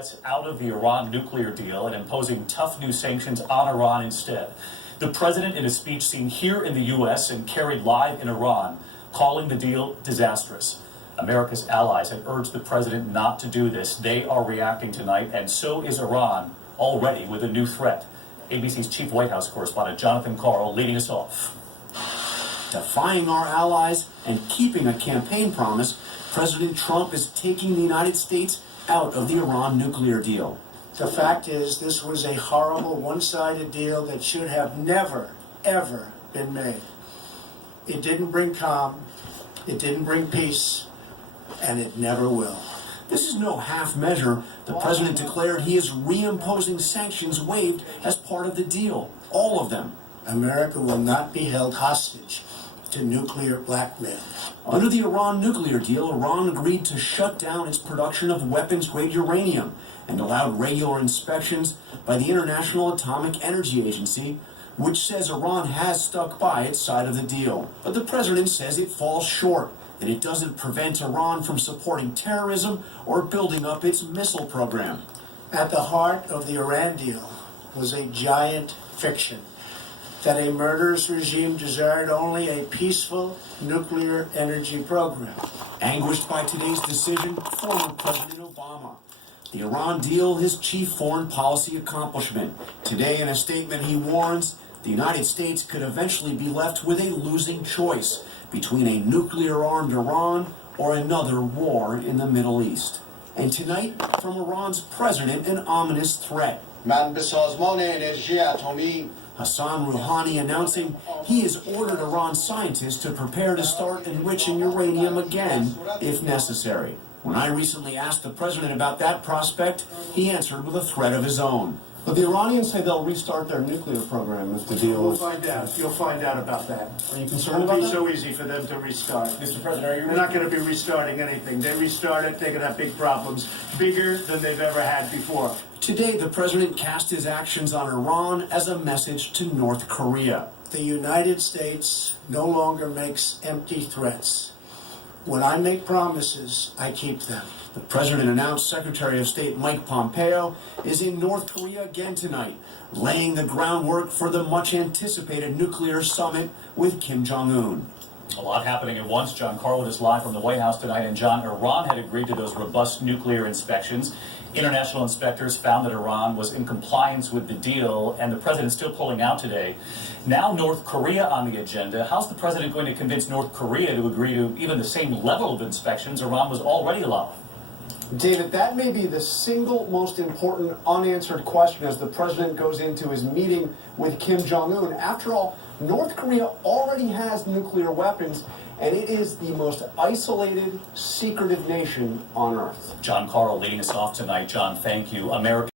U.S. out of the Iran nuclear deal and imposing tough new sanctions on Iran instead. The president, in a speech seen here in the U.S. and carried live in Iran, calling the deal disastrous. America's allies have urged the president not to do this. They are reacting tonight, and so is Iran, already with a new threat. ABC's chief White House correspondent Jonathan Karl leading us off. Defying our allies and keeping a campaign promise, President Trump is taking the United States out of the Iran nuclear deal. The fact is, this was a horrible, one-sided deal that should have never, ever been made. It didn't bring calm, it didn't bring peace, and it never will. This is no half measure. The president declared he is reimposing sanctions waived as part of the deal. All of them. America will not be held hostage to nuclear blackmail. Under the Iran nuclear deal, Iran agreed to shut down its production of weapons-grade uranium and allowed regular inspections by the International Atomic Energy Agency, which says Iran has stuck by its side of the deal. But the president says it falls short, that it doesn't prevent Iran from supporting terrorism or building up its missile program. At the heart of the Iran deal was a giant fiction that a murderous regime desired only a peaceful nuclear energy program. Anguished by today's decision, former President Obama. The Iran deal, his chief foreign policy accomplishment. Today, in a statement, he warns the United States could eventually be left with a losing choice between a nuclear-armed Iran or another war in the Middle East. And tonight, from Iran's president, an ominous threat. من به سازمان انرژی اتمی Hassan Rouhani announcing he has ordered Iran scientists to prepare to start enriching uranium again if necessary. When I recently asked the president about that prospect, he answered with a threat of his own. But the Iranians say they'll restart their nuclear program if the deal We'll is... find out. You'll find out about that. Are you It concerned won't about be that? so easy for them to restart. Mr. President, are you They're not going to be restarting anything. They restart it, they're going to have big problems, bigger than they've ever had before. Today, the president cast his actions on Iran as a message to North Korea. The United States no longer makes empty threats. When I make promises, I keep them. The president announced Secretary of State Mike Pompeo is in North Korea again tonight, laying the groundwork for the much-anticipated nuclear summit with Kim Jong-un. A lot happening at once. John Karl with us live from the White House tonight. And John, Iran had agreed to those robust nuclear inspections. International inspectors found that Iran was in compliance with the deal, and the president's still pulling out today. Now North Korea on the agenda. How's the president going to convince North Korea to agree to even the same level of inspections Iran was already allowing? David, that may be the single most important unanswered question as the president goes into his meeting with Kim Jong-un. After all, North Korea already has nuclear weapons, and it is the most isolated, secretive nation on Earth. John Karl leading us off tonight. John, thank you. America